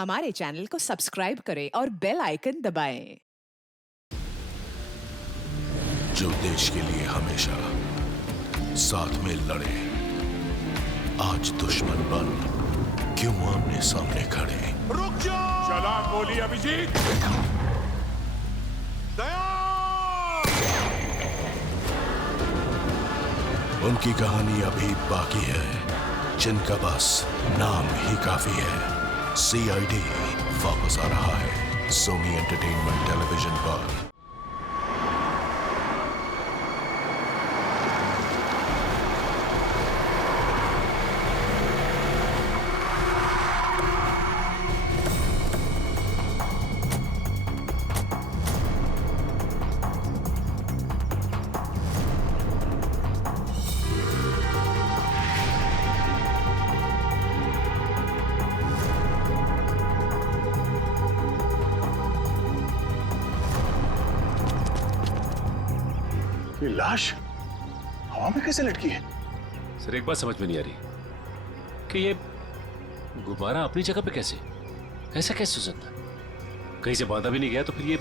हमारे चैनल को सब्सक्राइब करें और बेल आइकन दबाएं। जो देश के लिए हमेशा साथ में लड़े, आज दुश्मन बन क्यों आमने सामने खड़े। रुक जाओ! चला गोली अभिजीत! दया! उनकी कहानी अभी बाकी है, जिनका बस नाम ही काफी है। CID वापस आ रहा है सोनी एंटरटेनमेंट टेलीविजन पर। ये लाश हवा में कैसे लटकी है? सर एक बात समझ में नहीं आ रही कि ये गुब्बारा अपनी जगह पे कैसे, ऐसा कैसे हो सकता? कहीं से बांधा भी नहीं गया तो फिर ये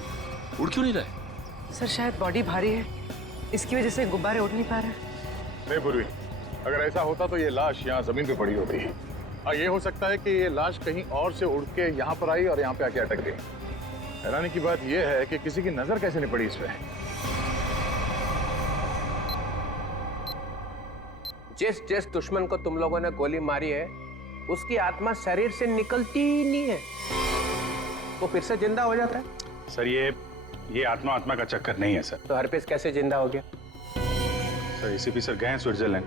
उड़ क्यों नहीं रहा है? सर शायद बॉडी भारी है, इसकी वजह से गुब्बारे उड़ नहीं पा रहे। नहीं पूर्वी, अगर ऐसा होता तो ये लाश यहाँ जमीन पे पड़ी होती। और ये हो सकता है कि ये लाश कहीं और से उड़ के यहाँ पर आई और यहाँ पे आके अटक गई। हैरानी की बात यह है कि किसी की नजर कैसे नहीं पड़ी इस पे। जिस जिस दुश्मन को तुम लोगों ने गोली मारी है, उसकी आत्मा शरीर से निकलती ही नहीं है, वो फिर से जिंदा हो जाता है। सर ये आत्मा का चक्कर नहीं है सर। तो हरपिस कैसे जिंदा हो गया? सर ACP सर गए हैं स्विट्जरलैंड,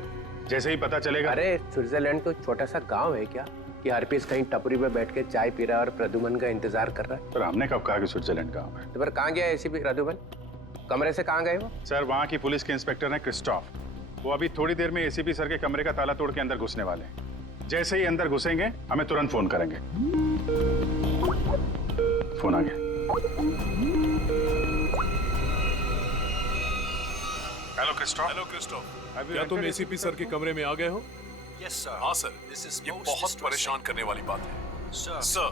जैसे ही पता चलेगा। अरे स्विट्जरलैंड तो छोटा सा गांव है क्या कि हरपिस कहीं टपरी पे बैठ के चाय पी रहा है और प्रद्युमन का इंतजार कर रहा है? सर हमने कब कहा कि स्विट्जरलैंड गाँव है? तो फिर कहाँ गया ACP प्रद्युमन? कमरे से कहाँ गए वो? सर वहाँ की पुलिस के इंस्पेक्टर हैं क्रिस्टोफ, वो अभी थोड़ी देर में ACP सर के कमरे का ताला तोड़ के अंदर घुसने वाले हैं। जैसे ही अंदर घुसेंगे हमें तुरंत फोन करेंगे। फोन आ गया। Hello Christophe. क्या तुम ACP सर के कमरे में आ गए हो? हाँ सर, ये बहुत परेशान करने वाली बात है। सर,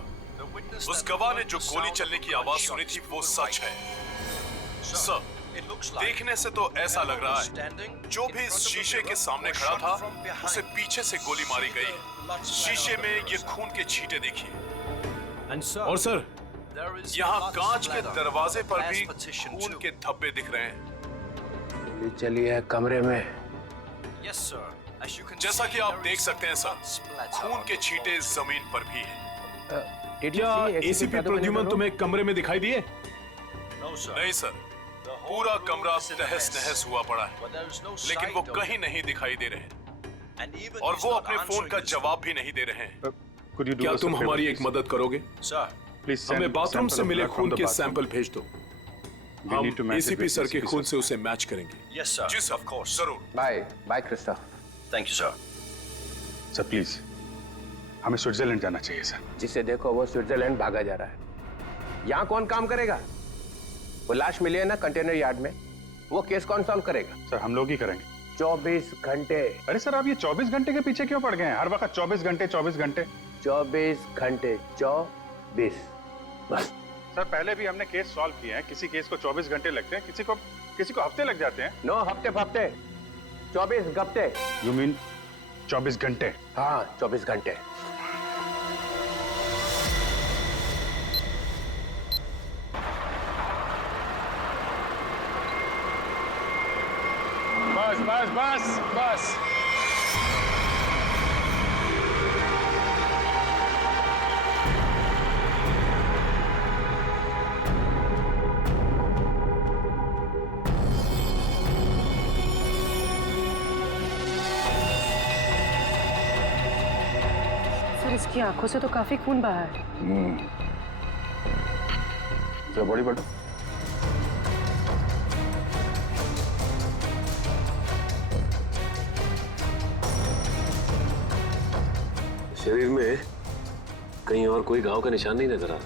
उस गवाह ने जो गोली चलने की आवाज सुनी थी वो सच है। सर, देखने से तो ऐसा लग रहा है जो भी इस शीशे के सामने खड़ा था उसे पीछे से गोली मारी गई है। शीशे में ये खून के छींटे देखिए। और सर, यहाँ कांच के दरवाजे पर भी खून के धब्बे दिख रहे हैं। गोली चली है कमरे में। जैसा कि आप देख सकते हैं सर, खून के छींटे जमीन पर भी हैं। क्या ACP प्रद्युमन तुम्हें कमरे में दिखाई दिए? नहीं सर, पूरा कमरा तहस नहस हुआ पड़ा है, लेकिन वो कहीं नहीं दिखाई दे रहे और वो अपने फोन का जवाब भी नहीं दे रहे हैं। क्या तुम हमारी एक मदद करोगे? प्लीज हमें बाथरूम से मिले खून के सैंपल भेज दो। हम ACP सर के खून से उसे मैच करेंगे। जी सर, जरूर। Bye Christoph. Thank you sir. Sir please हमें स्विट्जरलैंड जाना चाहिए सर। जिसे देखो वो स्विट्जरलैंड भागा जा रहा है। यहाँ कौन काम करेगा? वो लाश मिली है ना कंटेनर यार्ड में, वो केस कौन सॉल्व करेगा? सर हम लोग ही करेंगे। 24 घंटे। अरे सर आप ये 24 घंटे के पीछे क्यों पड़ गए हैं? हर वक्त 24 घंटे 24 घंटे 24 घंटे 24 बस। सर पहले भी हमने केस सॉल्व किए हैं। किसी केस को 24 घंटे लगते हैं, किसी को हफ्ते लग जाते हैं। नो हफ्ते 24 घंटे। यू मीन 24 घंटे? हाँ 24 घंटे। बस बस बस बस। सर इसकी आंखों से तो काफी खून बहा है। सर बॉडी बटो। शरीर में कहीं और कोई घाव का निशान नहीं नजर आ रहा।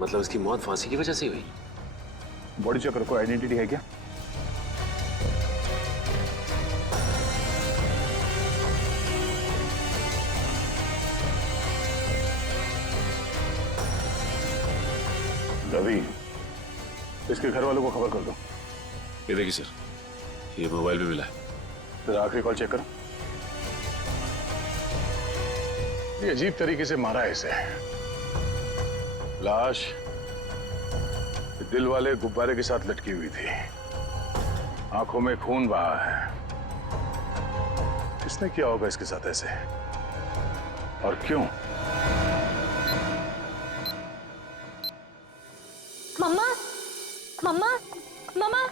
मतलब इसकी मौत फांसी की वजह से हुई। बॉडी चेक करो, कोई आइडेंटिटी है क्या? रवि, इसके घर वालों को खबर कर दो। ये देखिए सर, ये मोबाइल भी मिला है। जरा आखिरी कॉल चेक करो। ये अजीब तरीके से मारा है इसे। लाश दिल वाले गुब्बारे के साथ लटकी हुई थी, आंखों में खून बहा है। किसने किया होगा इसके साथ ऐसे, और क्यों? मम्मा, मम्मा, मम्मा,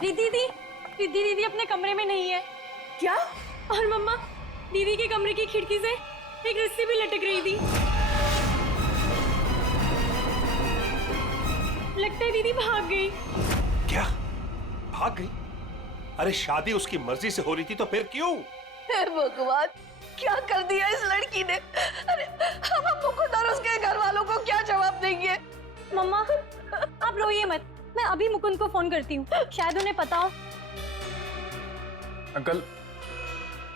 दीदी दीदी अपने कमरे में नहीं है। क्या? और मम्मा, दीदी के कमरे की खिड़की से एक रस्सी भी लटक रही थी। लगता है दीदी भाग गई। क्या भाग गई? अरे शादी उसकी मर्जी से हो रही थी तो फिर क्यों? हे भगवान, क्या कर दिया इस लड़की ने? अरे हम मुकुंद और उसके घर वालों को क्या जवाब देंगे? मम्मा, आप रोइए मत, मैं अभी मुकुंद को फोन करती हूँ, शायद उन्हें पता हो। अंकल,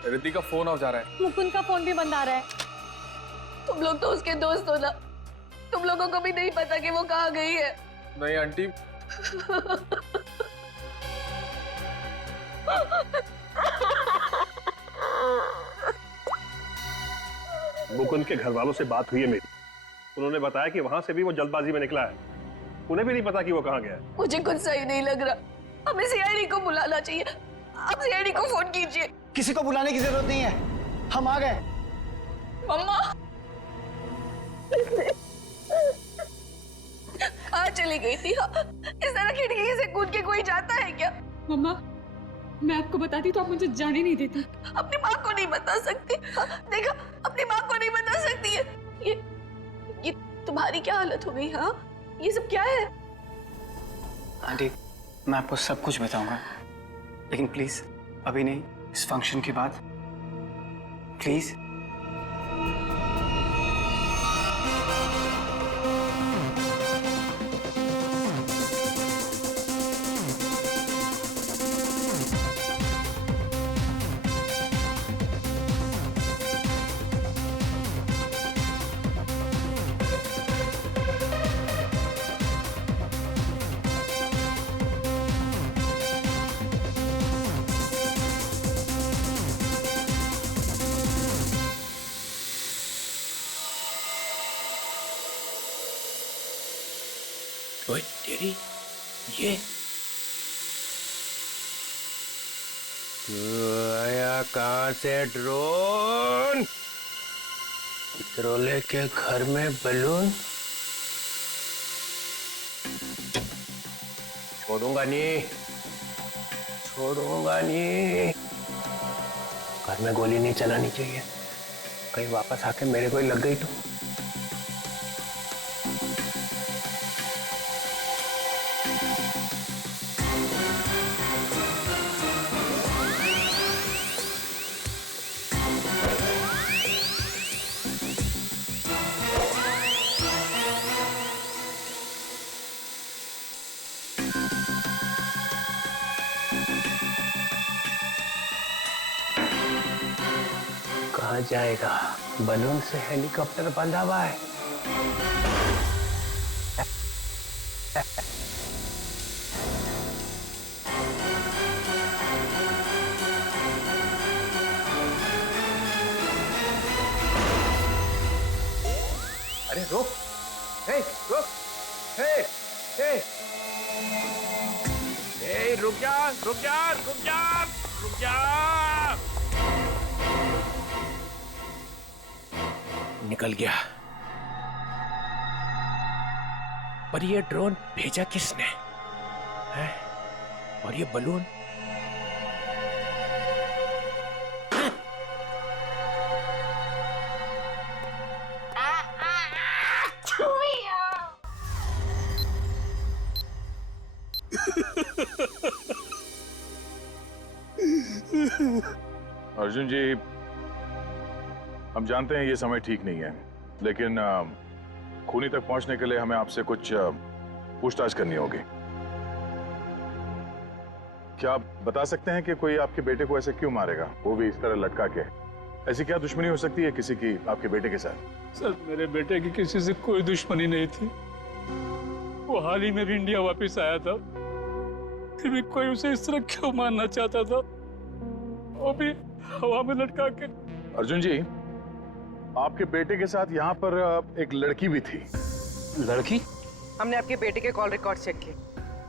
रिद्धि का फोन ऑफ जा रहा है। मुकुंद का फोन भी बंद आ रहा है। तुम लोग तो उसके दोस्त हो ना, तुम लोगों को भी नहीं पता कि वो कहाँ गई है। नहीं आंटी, मुकुंद के घर वालों से बात हुई है मेरी। उन्होंने बताया कि वहां से भी वो जल्दबाजी में निकला है। उन्हें भी नहीं पता कि वो कहाँ गया है। मुझे कुछ सही नहीं लग रहा। हमें सीआईडी को बुलाना चाहिए। आप सीआईडी को फोन कीजिए। किसी को बुलाने की जरूरत नहीं है, हम आ गए। मम्मा, कहाँ चली गई थी? इस तरह खिड़की से कूद के कोई जाता है क्या? मम्मा, मैं आपको बताती तो आप मुझे जाने नहीं देती। अपनी माँ को नहीं बता सकती? देखा, अपनी माँ को नहीं बता सकती है। ये तुम्हारी क्या हालत हो गई? हाँ, ये सब क्या है? आंटी, मैं आपको सब कुछ बताऊंगा, लेकिन प्लीज अभी नहीं, इस फंक्शन के बाद प्लीज। ओए तेरी, ये आया कहाँ से ड्रोन? ड्रोले के घर में बलून? छोड़ूंगा नहीं, छोड़ूंगा नहीं। घर में गोली नहीं चलानी चाहिए, कहीं वापस आके मेरे को ही लग गई तो। कहाँ जाएगा? बलून से हेलीकॉप्टर बंधा हुआ है। अरे रुक, हे रुक, हे रुक जा, रुक जा, रुक जा, रुक जा। निकल गया। पर ये ड्रोन भेजा किसने है? और ये बलून? अर्जुन जी, हम जानते हैं ये समय ठीक नहीं है, लेकिन खूनी तक पहुंचने के लिए हमें आपसे कुछ पूछताछ करनी होगी। क्या आप बता सकते हैं कि कोई आपके बेटे को ऐसे क्यों मारेगा, वो भी इस तरह लटका के? ऐसी क्या दुश्मनी हो सकती है किसी की आपके बेटे के साथ? सर, मेरे बेटे की किसी से कोई दुश्मनी नहीं थी। वो हाल ही में भी इंडिया वापस आया था, फिर भी कोई उसे इस तरह क्यों मारना चाहता था, वो भी हवा में लटका के। अर्जुन जी, आपके बेटे के साथ यहाँ पर एक लड़की भी थी। लड़की? हमने आपके बेटे के कॉल रिकॉर्ड चेक किए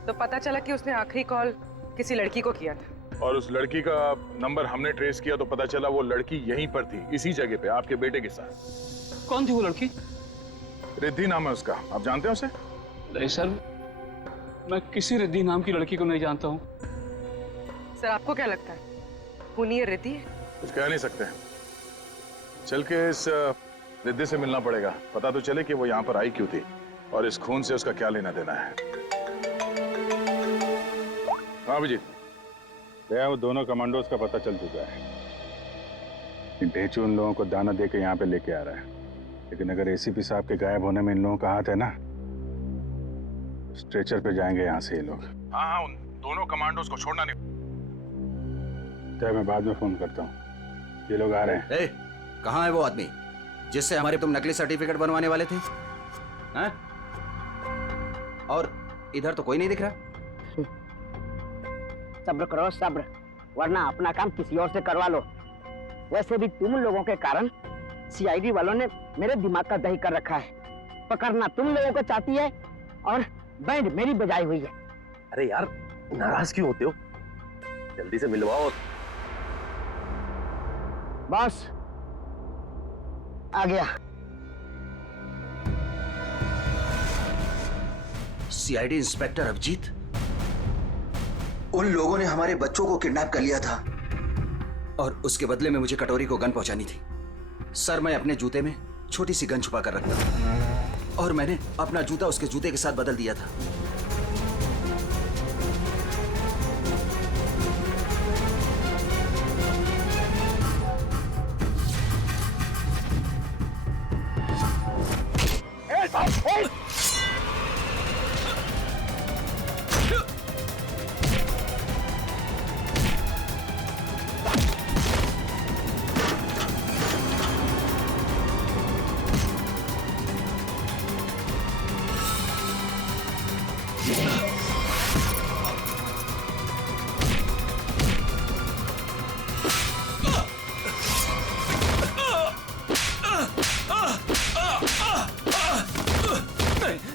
तो पता चला कि उसने आखिरी कॉल किसी लड़की को किया था। और उस लड़की का नंबर हमने ट्रेस किया तो पता चला वो लड़की यहीं पर थी, इसी जगह पे, आपके बेटे के साथ। कौन थी वो लड़की? रिद्धि नाम है उसका, आप जानते हैं उसे? नहीं सर, मैं किसी रिद्धि नाम की लड़की को नहीं जानता हूँ। सर आपको क्या लगता है, खूनी ये रिद्धि है? कुछ कह नहीं सकते, चल के इस रिद्धि से मिलना पड़ेगा, पता तो चले कि वो यहाँ पर आई क्यों थी और इस खून से उसका क्या लेना देना है। हाँ अभिजीत भैया, वो दोनों कमांडोज का पता चल चुका है। ढेचू उन लोगों को दाना दे के यहाँ पे लेके आ रहा है, लेकिन अगर एसीपी साहब के गायब होने में इन लोगों का हाथ है ना, स्ट्रेचर पे जाएंगे यहाँ से ये लोग। हाँ हाँ, उन दोनों कमांडोज को छोड़ना नहीं। तो मैं बाद में फोन करता हूँ, ये लोग आ रहे हैं। कहाँ है वो आदमी जिससे हमारे तुम नकली सर्टिफिकेट बनवाने वाले थे? हैं? और इधर तो कोई नहीं दिख रहा। सब्र करो सब्र, वरना अपना काम किसी और से करवा लो। वैसे भी तुम लोगों के कारण सीआईडी वालों ने मेरे दिमाग का दही कर रखा है। पकड़ना तुम लोगों को चाहती है और बैंड मेरी बजाई हुई है। अरे यार, नाराज क्यों होते हो? जल्दी से मिलवाओ। बॉस आ गया। सीआईडी इंस्पेक्टर अभिजीत, उन लोगों ने हमारे बच्चों को किडनैप कर लिया था और उसके बदले में मुझे कटोरी को गन पहुंचानी थी। सर, मैं अपने जूते में छोटी सी गन छुपा कर रखता था और मैंने अपना जूता उसके जूते के साथ बदल दिया था।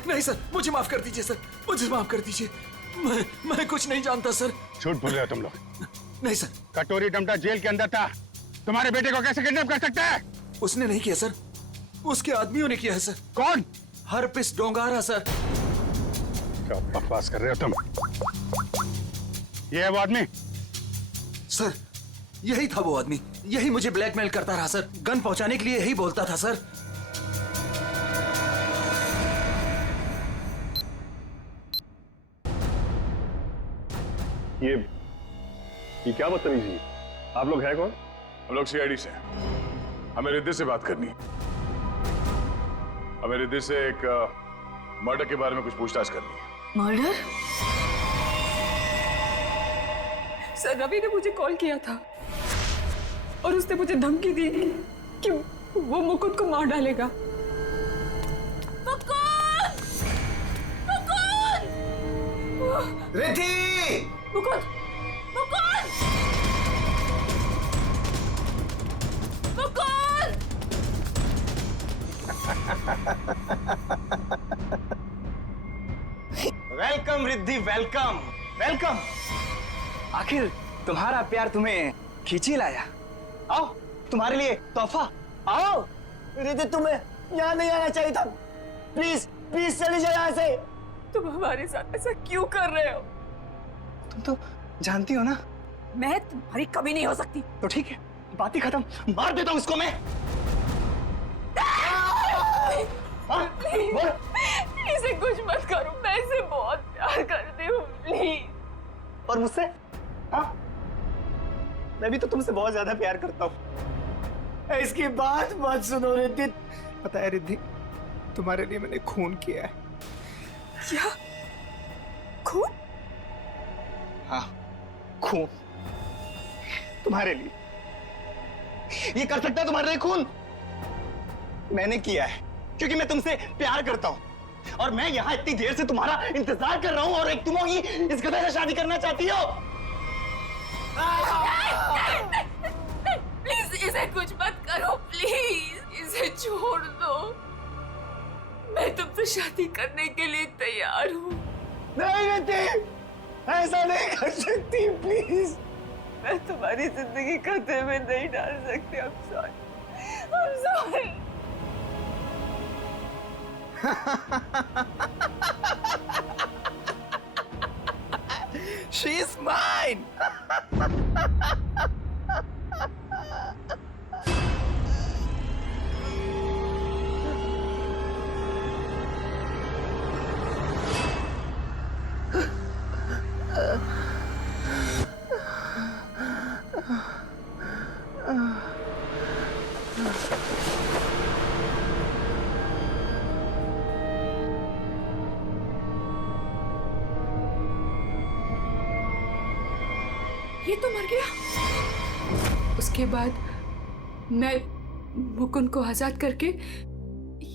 नहीं सर, मुझे माफ कर दीजिए सर, मुझे माफ कर दीजिए। मैं कुछ नहीं जानता सर। झूठ बोल रहे हो तुम लोग। नहीं सर। कटोरी डमटा जेल के अंदर था, तुम्हारे बेटे को कैसे किडनैप कर सकता है? उसने नहीं किया सर, उसके आदमियों ने किया है सर। कौन? Herpes डोंगारा sir. क्या बकवास कर रहे हो तुम? ये है वो आदमी? सर, यही था वो आदमी, यही मुझे ब्लैकमेल करता रहा सर, गन पहुंचाने के लिए यही बोलता था सर। ये क्या बदतमीजी? आप लोग हैं कौन? हम लोग सीआईडी से, हमें रिद्धि से बात करनी है। हमें रिद्धि से एक मर्डर के बारे में कुछ पूछताछ करनी है। मर्डर? सर, रवि ने मुझे कॉल किया था और उसने मुझे धमकी दी कि वो मुकुंद को मार डालेगा। Riddhi! Mukund! Mukund! Mukund! Welcome Riddhi, welcome welcome. आखिर तुम्हारा प्यार तुम्हें खींची लाया। आओ, तुम्हारे लिए तोहफा। आओ। रिद्धि, तुम्हें यहाँ नहीं आना चाहिए था। प्लीज प्लीज चली जाओ यहाँ से। तुम हमारे साथ ऐसा क्यों कर रहे हो? तुम तो जानती हो ना मैं तुम्हारी कभी नहीं हो सकती। तो ठीक है, बात ही खत्म, मार देता हूँ इसको मैं। इसे कुछ मत करो, मैं इसे बहुत प्यार करती हूँ, प्लीज। और मुझसे? हाँ, मैं भी तो तुमसे बहुत ज्यादा प्यार करता हूँ। इसकी बात मत सुनो रिद्धि। पता है रिद्धि, तुम्हारे लिए मैंने खून किया है। क्या? खून? हाँ, खून तुम्हारे लिए। ये कर सकता है तुम्हारे लिए खून? मैंने किया है क्योंकि मैं तुमसे प्यार करता हूं। और मैं यहाँ इतनी देर से तुम्हारा इंतजार कर रहा हूँ और एक तुम होगी इस गधे से शादी करना चाहती हो। प्लीज इसे कुछ मत करो, प्लीज इसे छोड़ दो। मैं तुमसे शादी करने के लिए तैयार हूँ। नहीं रिद्धि, ऐसा नहीं कर सकती प्लीज। मैं तुम्हारी जिंदगी खतरे में नहीं डाल सकती। I'm sorry. I'm sorry. She's mine. ये तो मर गया। उसके बाद मैं मुकुंद को आजाद करके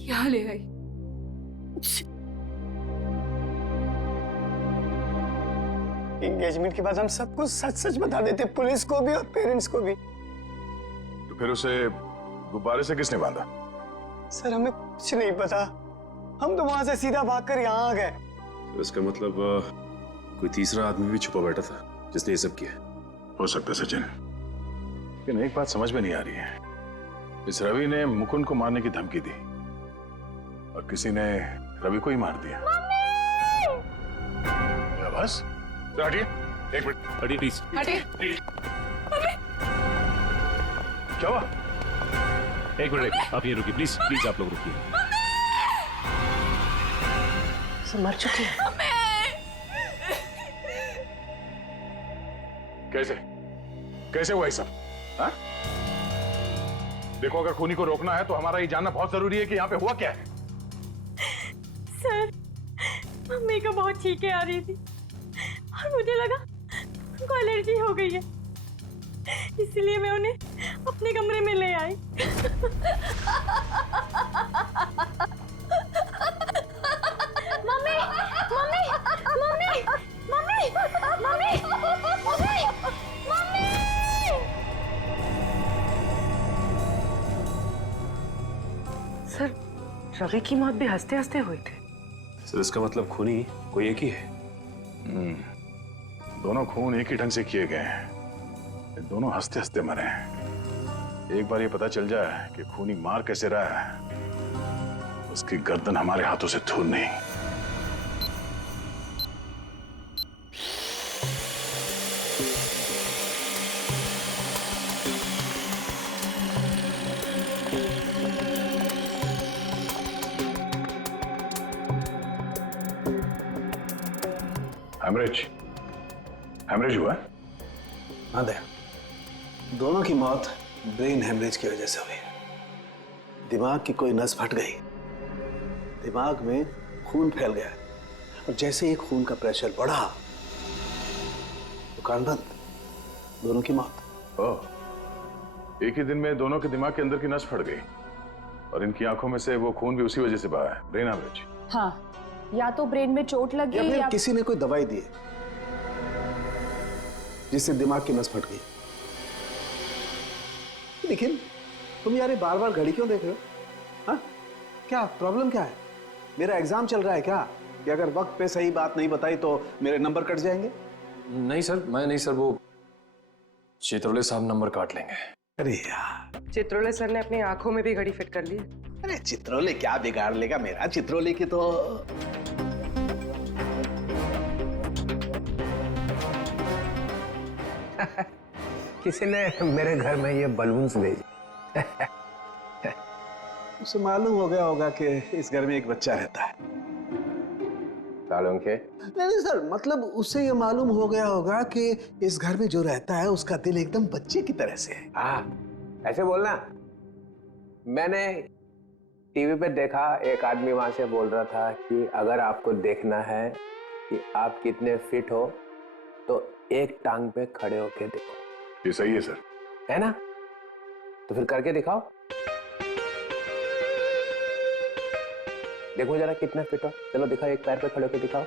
यहाँ ले आई। एंगेजमेंट के बाद हम सब कुछ सच सच बता देते, पुलिस को भी और पेरेंट्स को भी। तो फिर उसे गुब्बारे से किसने बांधा? सर हमें कुछ नहीं पता, हम तो वहां से सीधा भागकर यहाँ आ गए। तो इसका मतलब कोई तीसरा आदमी भी छुपा बैठा था जिसने ये सब किया। हो सकता है सचिन, लेकिन एक बात समझ में नहीं आ रही है। इस रवि ने मुकुंद को मारने की धमकी दी और किसी ने रवि को ही मार दिया। बस हटिए, एक मिनट हटिए प्लीज। हटिए। क्या हुआ? एक मिनट, आप ये रुकिए प्लीज, प्लीज आप लोग रुकिए। सब मर चुके हैं। कैसे कैसे हुआ ये सब? हाँ? देखो, अगर खूनी को रोकना है तो हमारा ये जानना बहुत जरूरी है कि यहाँ पे हुआ क्या है। सर, मम्मी को बहुत छींकें आ रही थी और मुझे लगा उनको एलर्जी हो गई है, इसलिए मैं उन्हें अपने कमरे में ले आई। Mummy, mummy, mummy, mummy, mummy, mummy, mummy. Sir, Ravi की मौत भी हंसते हंसते हुई थी। सर इसका मतलब खूनी कोई एक ही है। दोनों खून एक ही ढंग से किए गए हैं, दोनों हंसते हंसते मरे हैं। एक बार ये पता चल जाए कि खूनी मार कैसे रहा है, उसकी गर्दन हमारे हाथों से दूर नहीं। हेमरेज हुआ? हाँ दया, दोनों की मौत ब्रेन हेमरेज की वजह से हुई है। दिमाग की कोई नस फट गई, दिमाग में खून फैल गया और जैसे ही खून का प्रेशर बढ़ा तो कान बंद, दोनों की मौत। ओह, एक ही दिन में दोनों के दिमाग के अंदर की नस फट गई और इनकी आंखों में से वो खून भी उसी वजह से बहा है, ब्रेन हेमरेज। हाँ, या तो ब्रेन में चोट लगी या किसी ने कोई दवाई दी जिससे दिमाग की नस फट गई। लेकिन तुम यार बार बार घड़ी क्यों देख रहे हो? हाँ, क्या प्रॉब्लम क्या है? मेरा एग्जाम चल रहा है क्या कि अगर वक्त पे सही बात नहीं बताई तो मेरे नंबर कट जाएंगे? नहीं सर, मैं नहीं सर, वो चित्रोले साहब नंबर काट लेंगे। अरे यार, चित्रोले सर ने अपनी आंखों में भी घड़ी फिट कर ली। अरे चित्रोले क्या बिगाड़ लेगा मेरा? चित्रोले की तो किसी ने मेरे घर में ये बलून्स भेजे। उसे मालूम हो गया होगा कि इस घर में एक बच्चा रहता है। सालों के? नहीं सर, मतलब उसे ये मालूम हो गया होगा कि इस घर में जो रहता है उसका दिल एकदम बच्चे की तरह से है। हाँ, ऐसे बोलना। मैंने टीवी पे देखा, एक आदमी वहां से बोल रहा था कि अगर आपको देखना है कि आप कितने फिट हो तो एक टांग पे खड़े होके देखो। ये सही है सर। है ना? तो फिर करके दिखाओ। देखो जरा कितने फिट हो। चलो दिखाओ, एक पैर पे खड़े होकर दिखाओ।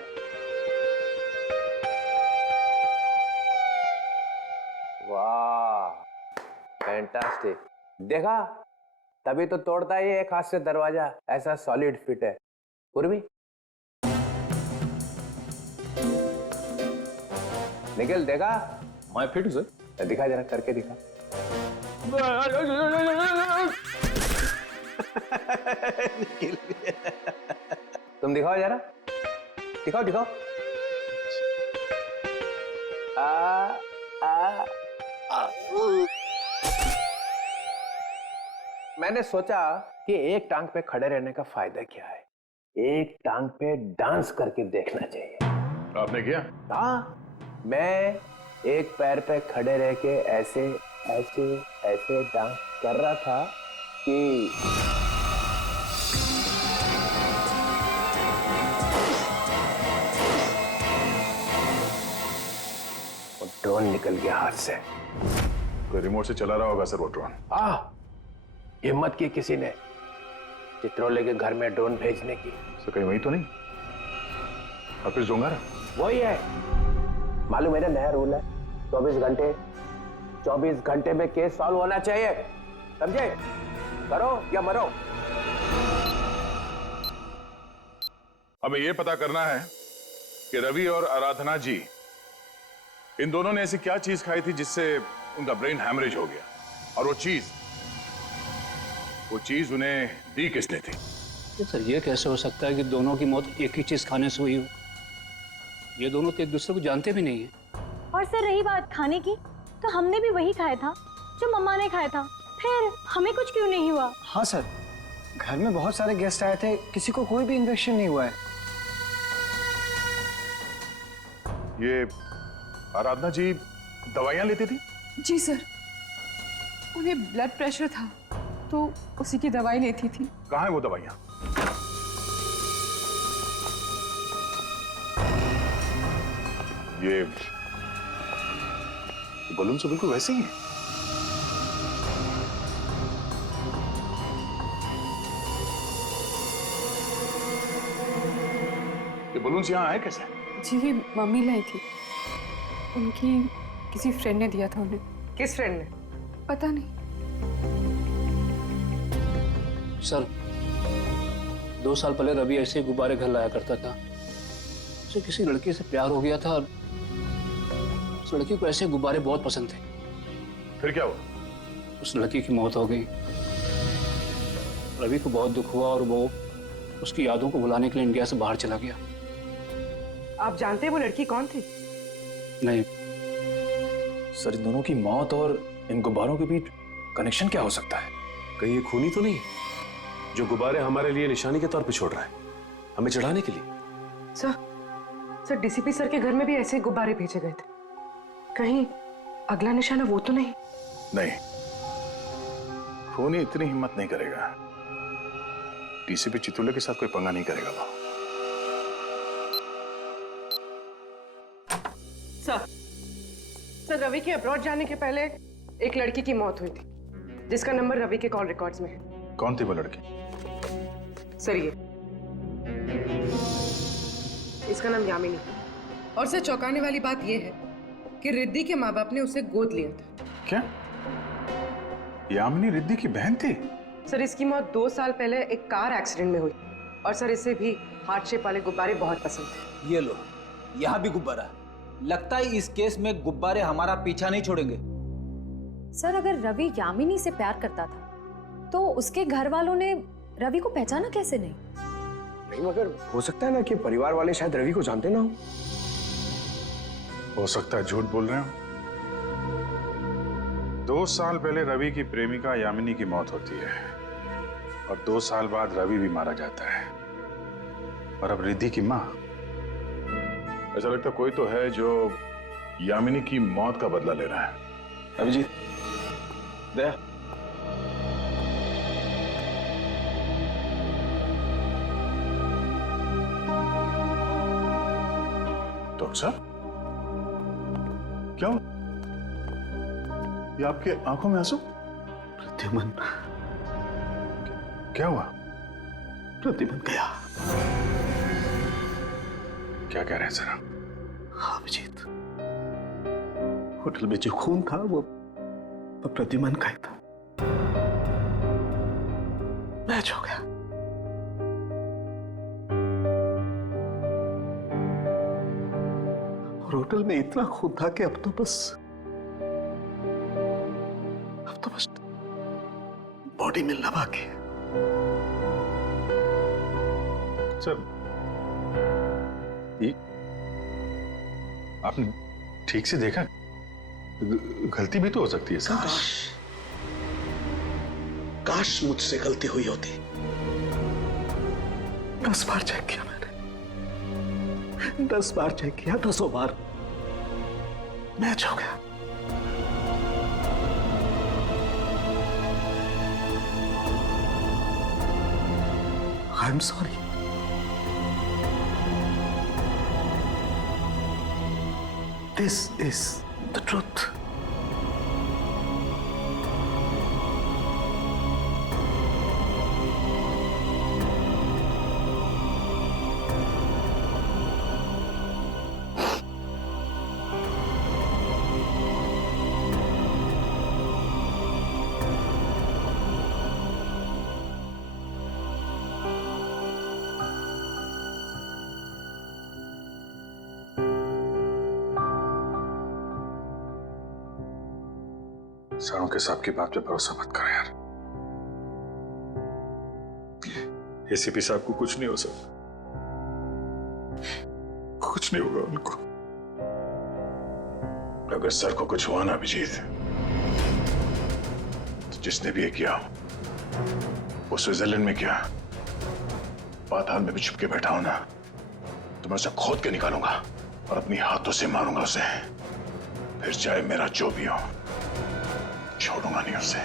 वाह, फैंटास्टिक। देखा, तभी तो तोड़ता ही एक हाथ से दरवाजा, ऐसा सॉलिड फिट है। पूर्वी निखिल, देखा? मैं फिट हूं सर। दिखा जरा, करके दिखा। तुम दिखाओ जरा, दिखाओ दिखाओ। मैंने सोचा कि एक टांग पे खड़े रहने का फायदा क्या है, एक टांग पे डांस करके देखना चाहिए। आपने किया? हाँ, मैं एक पैर पे खड़े रह के ऐसे ऐसे ऐसे डांस कर रहा था कि वो ड्रोन निकल गया हाथ से। कोई रिमोट से चला रहा होगा सर वो ड्रोन। हाँ, हिम्मत की किसी ने चित्रोले के घर में ड्रोन भेजने की। तो कहीं वही तो नहीं? ऑफिस डोंगर वही है। मालूम मेरा नया रूल है, 24 घंटे में केस सॉल्व होना चाहिए, समझे? करो या मरो। हमें यह पता करना है कि रवि और आराधना जी, इन दोनों ने ऐसी क्या चीज खाई थी जिससे उनका ब्रेन हैमरेज हो गया, और वो चीज उन्हें दी किसने थी? सर ये कैसे हो सकता है कि दोनों की मौत एक ही चीज खाने से हुई हो? ये दोनों तो एक दूसरे को जानते भी नहीं है। और सर रही बात खाने की, तो हमने भी वही खाया था जो मम्मा ने खाया था, फिर हमें कुछ क्यों नहीं हुआ? हाँ सर, घर में बहुत सारे गेस्ट आए थे, किसी को कोई भी इन्फेक्शन नहीं हुआ है। ये आराधना जी दवाइयां लेती थी? जी सर, उन्हें ब्लड प्रेशर था तो उसी की दवाई लेती थी। कहाँ है वो दवाइयां? ये बलून से बिल्कुल वैसे ही है। ये बलून्स यहाँ आए कैसे? जी ये मम्मी लाई थी, उनकी किसी फ्रेंड ने दिया था उन्हें। किस फ्रेंड ने? पता नहीं सर। 2 साल पहले रवि ऐसे गुब्बारे घर लाया करता था। उसे किसी लड़की से प्यार हो गया था और उस लड़की को ऐसे गुब्बारे बहुत पसंद थे। फिर क्या हुआ? उस लड़की की मौत हो गई। रवि को बहुत दुख हुआ और वो उसकी यादों को भुलाने के लिए इंडिया से बाहर चला गया। आप जानते हैं वो लड़की कौन थी? नहीं सर, इन दोनों की मौत और इन गुब्बारों के बीच कनेक्शन क्या हो सकता है? कहीं ये खूनी तो नहीं जो गुब्बारे हमारे लिए निशानी के तौर पे छोड़ रहा है, हमें चढ़ाने के लिए? सर डीसीपी सर के घर में भी ऐसे गुब्बारे भेजे गए थे, कहीं अगला निशाना वो तो नहीं? नहीं, खूनी इतनी हिम्मत नहीं करेगा। डीसीपी चितुले के साथ कोई पंगा नहीं करेगा वो। सर रवि के अब्रॉड जाने के पहले एक लड़की की मौत हुई थी जिसका नंबर रवि के कॉल रिकॉर्ड्स में है। कौन थी वो लड़की? सर ये इसका नाम यामिनी। और सर चौंकाने वाली बात यह है कि रिद्धि के माँ बाप ने उसे गोद लिया था। क्या यामिनी रिद्धि की बहन थी? सर इसकी मौत 2 साल पहले एक कार एक्सीडेंट में हुई, और सर इसे भी हार्ट शेप वाले गुब्बारे बहुत पसंद थे। ये लो, यहाँ भी गुब्बारा। लगता है इस केस में गुब्बारे हमारा पीछा नहीं छोड़ेंगे। सर अगर रवि यामिनी से प्यार करता था तो उसके घर वालों ने रवि को पहचाना कैसे नहीं? नहीं, मगर हो सकता है ना कि परिवार वाले शायद रवि को जानते ना हो सकता है झूठ बोल रहे हो। 2 साल पहले रवि की प्रेमिका यामिनी की मौत होती है और 2 साल बाद रवि भी मारा जाता है, और अब रिद्धि की मां। ऐसा लगता कोई तो है जो यामिनी की मौत का बदला ले रहा है। अभिजीत, दया, डॉक्टर साहब क्या हुआ? ये आपके आंखों में आंसू? प्रद्युमन, क्या हुआ? प्रद्युमन गया। क्या कह रहे हैं जरा? हाँ अभिजीत, होटल में जो खून था वो प्रद्युमन का ही था। मैच हो गया। और होटल में इतना खून था कि अब तो बस बॉडी मिलना बाकी है। सर, ये आपने ठीक से देखा? गलती भी तो हो सकती है सर। काश मुझसे गलती हुई होती। 10 बार चेक किया मैंने, 10 बार चेक किया, 10 बार मैच हो गया। I am sorry. This is the truth. सरों के साहब की बात पे भरोसा मत करो यार। एसीपी साहब को कुछ नहीं हो सकता, कुछ नहीं होगा उनको। अगर सर को कुछ हुआ ना अभिजीत, तो जिसने भी ये किया वो स्विट्जरलैंड में किया, पाताल में भी छुप के बैठा हो ना, तो मैं उसे खोद के निकालूंगा और अपनी हाथों से मारूंगा उसे। फिर चाहे मेरा जो भी हो, छोड़ूंगा नहीं उसे।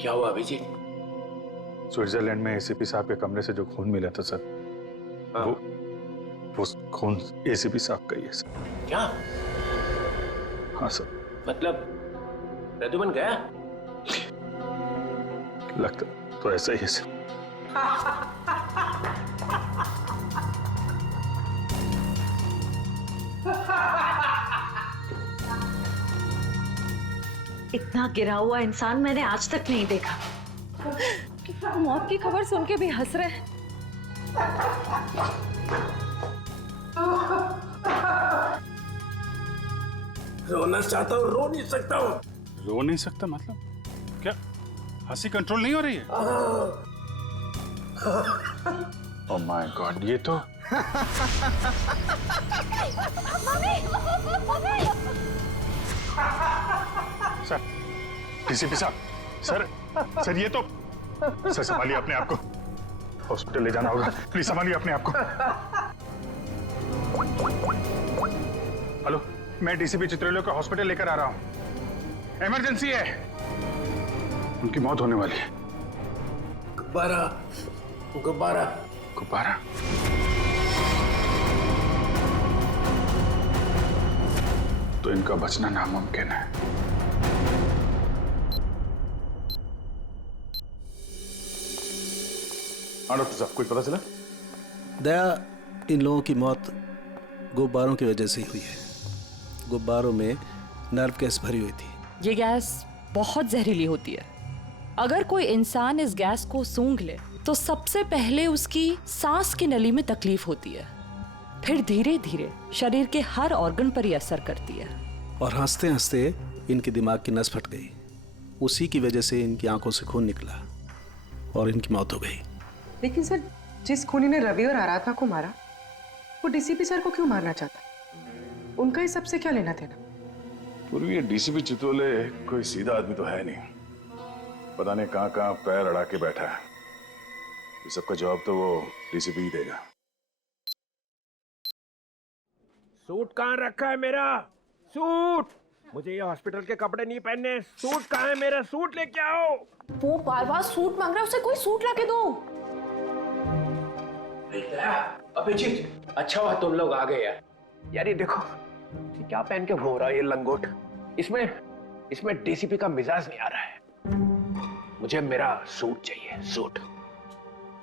क्या हुआ अभिजीत? स्विट्जरलैंड में एसीपी साहब के कमरे से जो खून मिला था सर, वो खून एसीपी साहब का ही है सर। क्या? हाँ सर। मतलब प्रद्युमन गया? लगता तो ऐसा ही है सर। इतना गिरा हुआ इंसान मैंने आज तक नहीं देखा। मौत की खबर सुन के भी हंस रहे हैं। रोना चाहता हूँ, रो नहीं सकता हूँ। रो नहीं सकता मतलब क्या? हंसी कंट्रोल नहीं हो रही है? ओह माय गॉड, ये तो सर, डीसीपी साहब, सर ये तो, सर संभालिए अपने आप को, हॉस्पिटल ले जाना होगा, प्लीज संभालिए अपने आप को। हेलो, मैं डीसीपी चित्रलोक का हॉस्पिटल लेकर आ रहा हूँ, इमरजेंसी है, उनकी मौत होने वाली है। गुब्बारा, गुब्बारा, गुब्बारा? तो इनका बचना नामुमकिन है। हाँ डॉक्टर साहब, कुछ पता चला? दया, इन लोगों की मौत गुब्बारों की वजह से ही हुई है। गुब्बारों में नर्व गैस भरी हुई थी। ये गैस बहुत जहरीली होती है। अगर कोई इंसान इस गैस को सूंघ ले तो सबसे पहले उसकी सांस की नली में तकलीफ होती है, फिर धीरे धीरे शरीर के हर ऑर्गन पर ये असर करती है। और हंसते हंसते इनके दिमाग की नस फट गई। उसी की वजह से इनकी आंखों से खून निकला और इनकी मौत हो गई। लेकिन सर, जिस खूनी ने रवि और आराधना को मारा, वो डीसीपी सर को क्यों मारना चाहता? उनका इस सबसे क्या लेना देना? पूर्वी डीसीपी चितोले कोई सीधा आदमी तो है नहीं, पता नहीं कहाँ कहाँ पैर अड़ा के बैठा है। इस सबका जवाब तो वो डीसीपी ही देगा। सूट कहाँ रखा है मेरा? सूट! मुझे ये हॉस्पिटल के कपड़े नहीं पहनने। सूट कहाँ है मेरा? सूट लेके आओ। वो बार बार सूट मांग रहा है, उसे कोई सूट लाके दो। अभिजीत, अच्छा हुआ तुम लोग आ गए यार। यार ये देखो, ये क्या पहन के घूम रहा है ये लंगोट? इसमें इसमें डीसीपी का मिजाज नहीं आ रहा है। मुझे मेरा सूट चाहिए, सूट।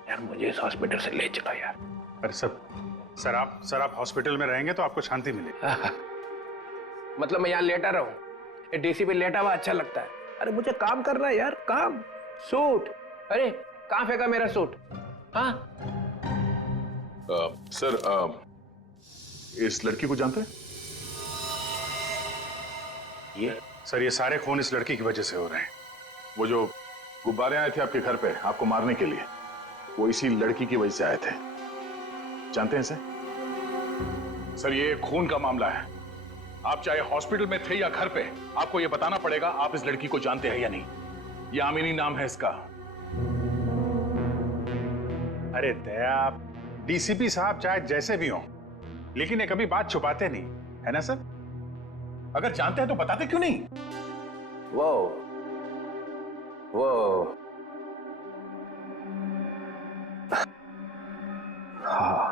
यार मुझे इस हॉस्पिटल से ले चलो यार। अरे सर आप हॉस्पिटल में रहेंगे तो आपको शांति मिलेगी। मतलब मैं यहाँ लेटा रहूं? ये डीसीपी लेटा हुआ अच्छा लगता है? अरे मुझे काम करना है यार, काम। सूट, अरे कहाँ फेंका मेरा सूट? हाँ सर, इस लड़की को जानते हैं? सर ये सारे खून इस लड़की की वजह से हो रहे हैं। वो जो गुब्बारे आए थे आपके घर पे आपको मारने के लिए, वो इसी लड़की की वजह से आए थे। जानते हैं सर, ये खून का मामला है। आप चाहे हॉस्पिटल में थे या घर पे, आपको ये बताना पड़ेगा आप इस लड़की को जानते हैं या नहीं। यामिनी नाम है इसका। अरे दया, आप डीसीपी साहब चाहे जैसे भी हों, लेकिन ये कभी बात छुपाते नहीं, है ना सर? अगर जानते हैं तो बताते क्यों नहीं? वो हाँ,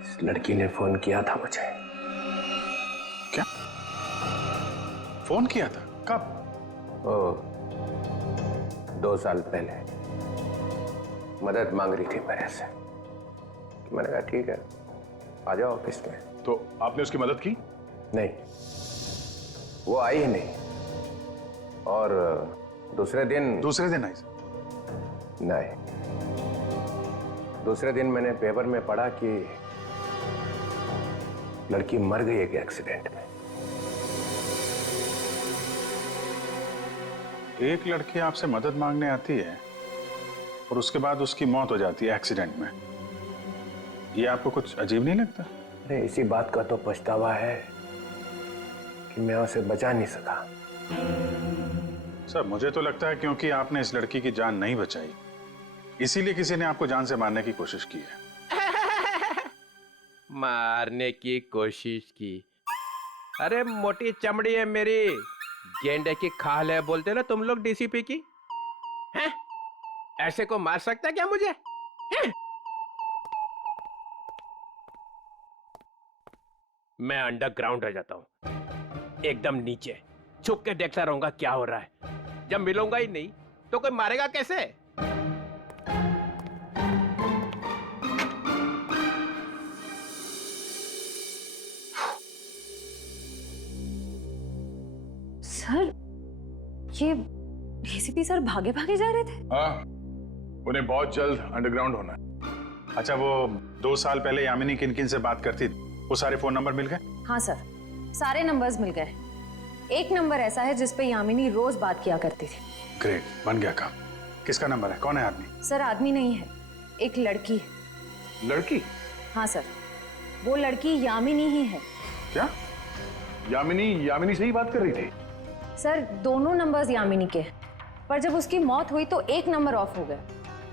इस लड़की ने फोन किया था मुझे। क्या फोन किया था? कब? 2 साल पहले मदद मांग रही थी मेरे से। मैंने कहा ठीक है, आ जाओ ऑफिस में। तो आपने उसकी मदद की? नहीं, वो आई ही नहीं। और दूसरे दिन आई? नहीं, दूसरे दिन मैंने पेपर में पढ़ा कि लड़की मर गई एक एक्सीडेंट में। एक लड़की आपसे मदद मांगने आती है और उसके बाद उसकी मौत हो जाती है एक्सीडेंट में। ये आपको कुछ अजीब नहीं लगता? अरे इसी बात का तो पछतावा है कि मैं उसे बचा नहीं सका। सर मुझे तो लगता है क्योंकि आपने इस लड़की की जान नहीं बचाई, इसीलिए किसी ने आपको जान से मारने की कोशिश की है। मारने की कोशिश की? अरे मोटी चमड़ी है मेरी, गेंडे की खाल है बोलते ना तुम लोग डीसीपी की। हैं? ऐसे को मार सकता है क्या मुझे? हैं? मैं अंडरग्राउंड रह जाता हूं, एकदम नीचे छुप के देखता रहूंगा क्या हो रहा है। जब मिलूंगा ही नहीं तो कोई मारेगा कैसे? सर, ये डीसीपी सर भागे भागे जा रहे थे? हाँ, उन्हें बहुत जल्द अंडरग्राउंड होना है। अच्छा, वो 2 साल पहले यामिनी किन किन से बात करती थी, वो सारे फोन नंबर मिल गए? हाँ सर, सारे नंबर्स मिल गए। एक नंबर ऐसा है जिस पे यामिनी रोज बात किया करती थी। ग्रेट, बन गया काम। किसका नंबर है? कौन है आदमी? सर आदमी नहीं है, एक लड़की है। लड़की? हाँ सर, वो लड़की यामिनी ही है। क्या? यामिनी से ही बात कर रही थी? सर दोनों नंबर्स यामिनी के हैं, पर जब उसकी मौत हुई तो एक नंबर ऑफ हो गया,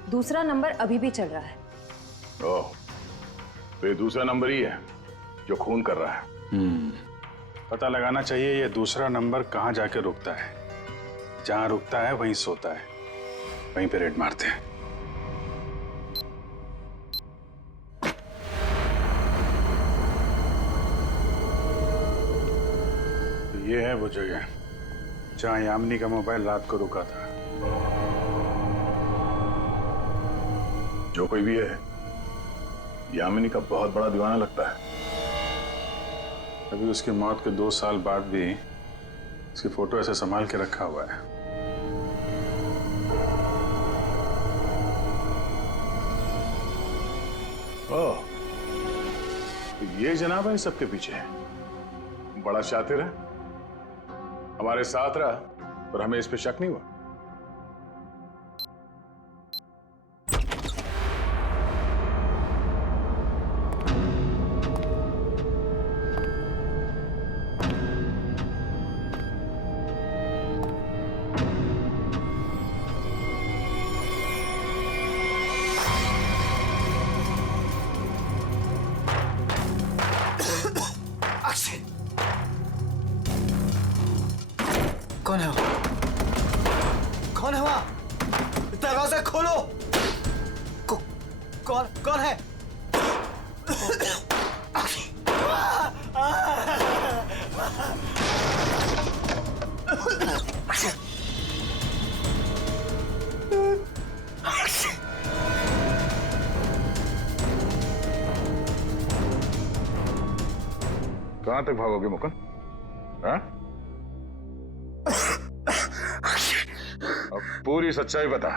दूसरा नंबर अभी भी चल रहा है। ओह, तो ये दूसरा नंबर ही है जो खून कर रहा है। पता लगाना चाहिए ये दूसरा नंबर कहाँ जाके रुकता है। जहां रुकता है वहीं सोता है, वहीं पे रेड मारते हैं। तो ये है वो जगह जहां यामिनी का मोबाइल रात को रुका था। जो कोई भी है, यामिनी का बहुत बड़ा दीवाना लगता है। अभी उसकी मौत के 2 साल बाद भी उसकी फोटो ऐसे संभाल के रखा हुआ है। ओह, तो ये जनाब है सबके पीछे, बड़ा शातिर है, हमारे साथ रहा और हमें इस पे शक नहीं हुआ। कौन है वो? कौन है वहां? दरवाजा खोलो। कौन है? कहां तक भागोगे मुकुंद? हाँ? अब पूरी सच्चाई बता,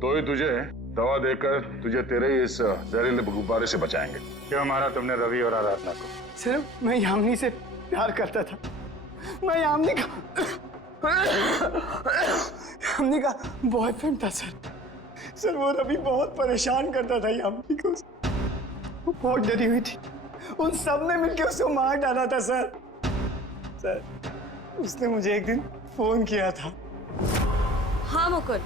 तो ही तुझे दवा देकर तुझे तेरे ही इस जहरीले गुब्बारे से बचाएंगे। क्यों मारा तुमने रवि और आराधना को? सर मैं यामिनी से प्यार करता था। मैं यामिनी का बॉयफ्रेंड था सर। सर वो रवि बहुत परेशान करता था यामिनी को। वो बहुत डरी हुई थी। उन सब ने मिलकर उसको मार डाला था सर। सर उसने मुझे एक दिन फोन किया था। हाँ मुकुंद,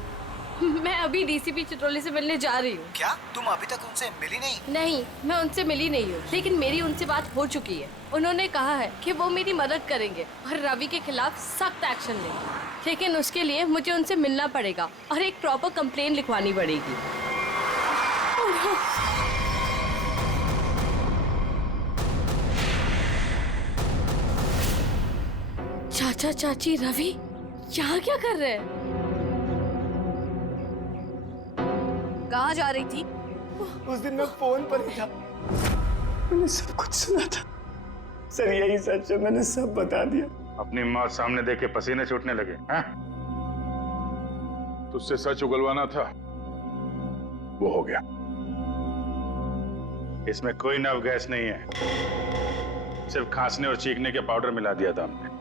मैं अभी डीसीपी चित्रोली से मिलने जा रही हूँ। क्या तुम अभी तक उनसे मिली नहीं? नहीं, मैं उनसे मिली नहीं हूँ, लेकिन मेरी उनसे बात हो चुकी है। उन्होंने कहा है कि वो मेरी मदद करेंगे और रवि के खिलाफ सख्त एक्शन लेंगे, लेकिन उसके लिए मुझे उनसे मिलना पड़ेगा और एक प्रॉपर कंप्लेन लिखवानी पड़ेगी। चाचा चाची रवि यहाँ क्या कर रहे हैं? कहाँ जा रही थी? उस दिन मैं फोन पर ही था, मैंने सब कुछ सुना था। सर यही सच है, मैंने सब बता दिया। अपनी मौत सामने देख के पसीने छूटने लगे हैं? तुझसे सच उगलवाना था, वो हो गया। इसमें कोई नव गैस नहीं है, सिर्फ खांसने और चीखने के पाउडर मिला दिया था हमने।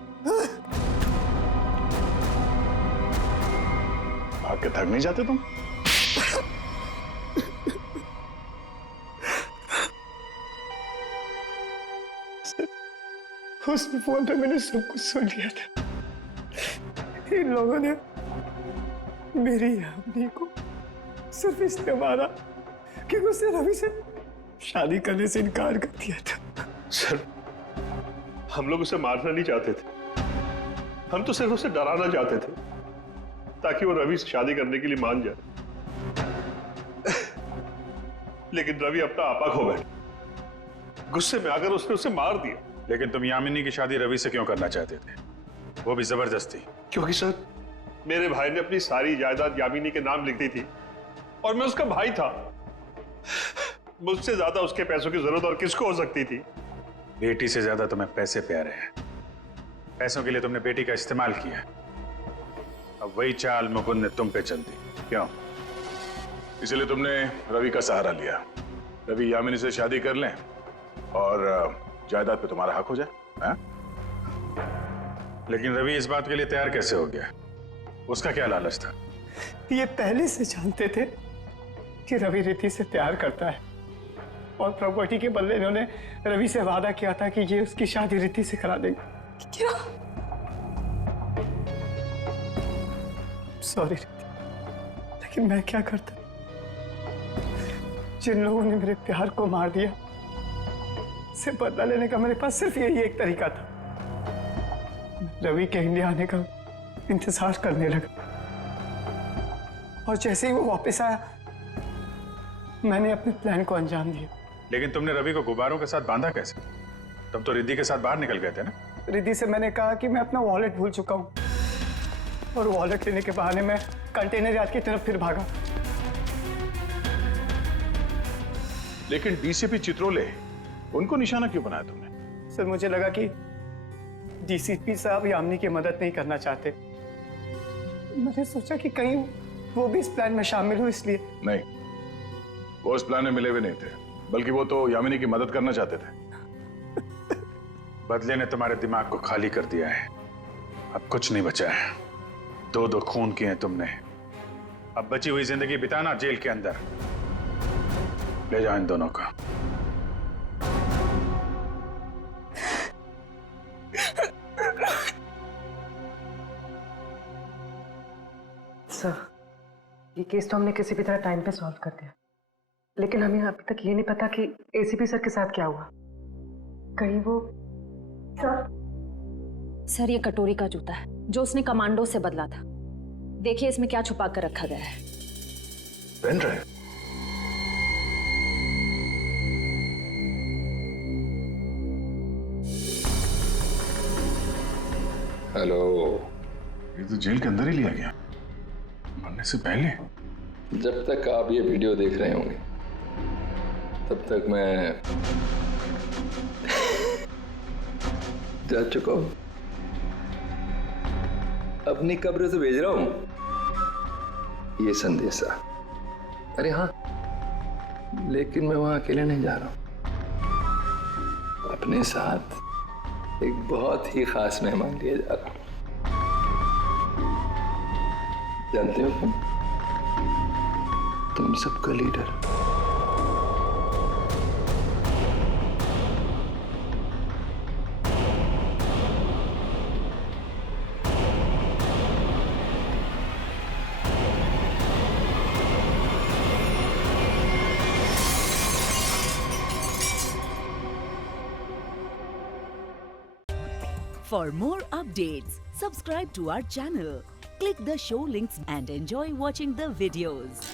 भाग के थक नहीं जाते तुम? उस फोन पे मैंने सब कुछ सुन लिया था। इन लोगों ने मेरी यामिनी को सिर्फ इसलिए मारा क्योंकि उसने रवि से शादी करने से इनकार कर दिया था। सर हम लोग उसे मारना नहीं चाहते थे, हम तो सिर्फ उसे डराना चाहते थे ताकि वो रवि से शादी करने के लिए मान जाए। लेकिन रवि अपना आपा खो बैठा, गुस्से में आकर उसने उसे मार दिया। लेकिन तुम यामिनी की शादी रवि से क्यों करना चाहते थे, वो भी जबरदस्ती? क्योंकि सर मेरे भाई ने अपनी सारी जायदाद यामिनी के नाम लिख दी थी और मैं उसका भाई था। मुझसे ज्यादा उसके पैसों की जरूरत और किसको हो सकती थी? बेटी से ज्यादा तुम्हें पैसे प्यारे हैं। पैसों के लिए तुमने बेटी का इस्तेमाल किया, अब वही चाल मुकुंद ने तुम पे चल दी। क्यों? इसलिए तुमने रवि का सहारा लिया। रवि यामिनी से शादी कर लें और जायदाद पे तुम्हारा हक हो जाए। हाँ? लेकिन रवि इस बात के लिए तैयार कैसे हो गया? उसका क्या लालच था? ये पहले से जानते थे कि रवि रिद्धि से प्यार करता है और प्रॉपर्टी के बदले इन्होंने रवि से वादा किया था कि ये उसकी शादी रिद्धि से करा देंगे। क्या? सॉरी रिद्धि, लेकिन मैं क्या करता? जिन लोगों ने मेरे प्यार को मार दिया, से बदला लेने का मेरे पास सिर्फ यही एक तरीका था। रवि के इंडिया आने का इंतजार करने लगा और जैसे ही वो वापस आया मैंने अपने प्लान को अंजाम दिया। लेकिन तुमने रवि को गुब्बारों के साथ बांधा कैसे? तुम तो रिद्धि के साथ बाहर निकल गए थे ना? रिद्धि से मैंने कहा कि मैं अपना वॉलेट भूल चुका हूँ और वॉलेट लेने के बहाने मैं कंटेनर यार्ड की तरफ फिर भागा। लेकिन डीसीपी चित्रोले, उनको निशाना क्यों बनाया तुमने? सर मुझे लगा कि डीसीपी साहब यामिनी की मदद नहीं करना चाहते। मैंने सोचा कि कहीं वो भी इस प्लान में शामिल हो, इसलिए। नहीं, वो इस प्लान में मिले हुए नहीं थे, बल्कि वो तो यामिनी की मदद करना चाहते थे। बदले ने तुम्हारे दिमाग को खाली कर दिया है, अब कुछ नहीं बचा है। दो दो खून किए हैं तुमने, अब बची हुई जिंदगी बिताना जेल के अंदर। ले जाओ इन दोनों को। सर, ये केस तो हमने किसी भी तरह टाइम पे सॉल्व कर दिया, लेकिन हमें अभी तक ये नहीं पता कि एसीपी सर के साथ क्या हुआ। कहीं वो सर ये कटोरी का जूता है जो उसने कमांडो से बदला था। देखिए इसमें क्या छुपा कर रखा गया है। Pen drive? हेलो, ये तो जेल के अंदर ही लिया गया, मरने से पहले। जब तक आप ये वीडियो देख रहे होंगे तब तक मैं जा चुका हूं। अपनी कब्र से भेज रहा हूं ये संदेशा। अरे हाँ, लेकिन मैं वहां अकेले नहीं जा रहा हूं, अपने साथ एक बहुत ही खास मेहमान लिए जा रहा हूं। जानते हो तुम सबका leader. For more updates, subscribe to our channel, click the show links and enjoy watching the videos.